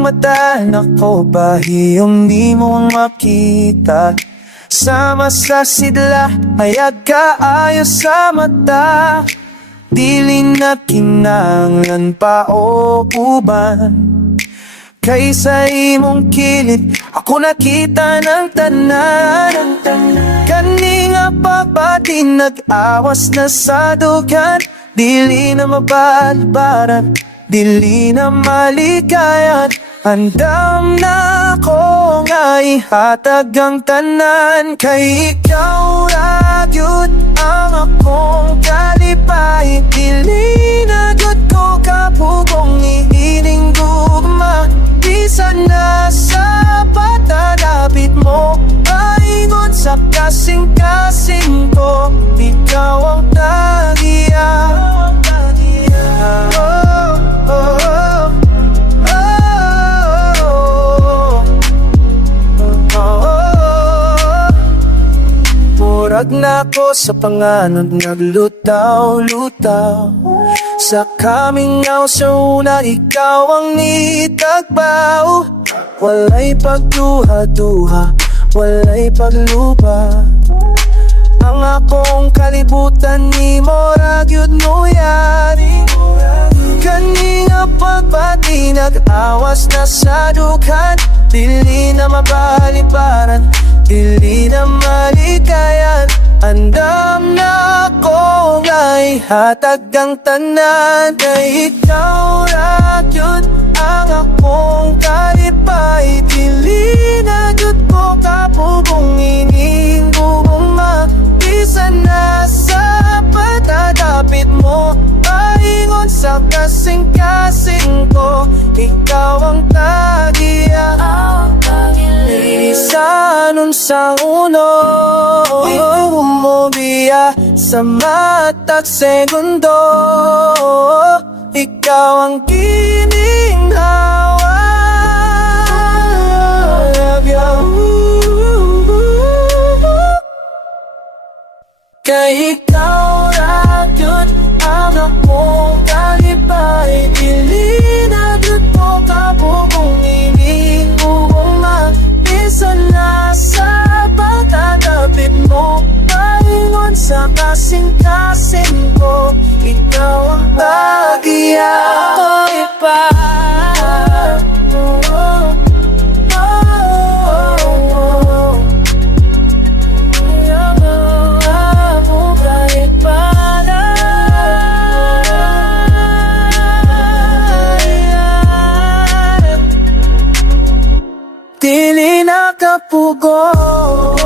mata, nako ba iyong di mo makita? Sama sa sidla, hayag ka ayos sa mata. Dili na kinanglan pa o uban, kaysa imong kilit, ako nakita ng tanan. Kani nga pa di nag-awas na sa dugan, dili na mabalbaran, dili na malikayan. Andam na ko nga ihatag ang tanan, kay ikaw ra gyud ang akong kalipay. Dili na gyud ko kapugong ihiling gugma, bisan na sa patalapit mo, paingon sa kasing-kasing ko, ikaw ang tagiya. Murag na ko sa panganod, naglutaw-lutaw sa kamingaw, sa una ikaw ang nitagbaw. Walay pagduha-duha, walay paglupa, ang akong kalibutan ni mo ra gyud mo yari. Kani nga pagpati nag-awas na sa dukhan, dili na mabalibaran, dili na malikayan. Andam na ko nga ihatag ang tanan, kay ikaw ra gyud ang akong kalipay. Dili na gyud ko kapugong ining gugma, bisan na sa patadapit mo, paingon sa kasing-kasing ko, ikaw ang tagiya. Linisanon sa uno, umubiya sa mata't segundo, ikaw ang gininhawa. Love you. Kay ikaw ra gyud ang akong kalipay, dili na gyud ko kapugong ining gugma, bisan na sa pagtatapit mo, paingon sa kasing-kasing ko, ikaw ang bagiya. Ako'y pa dili na kapugong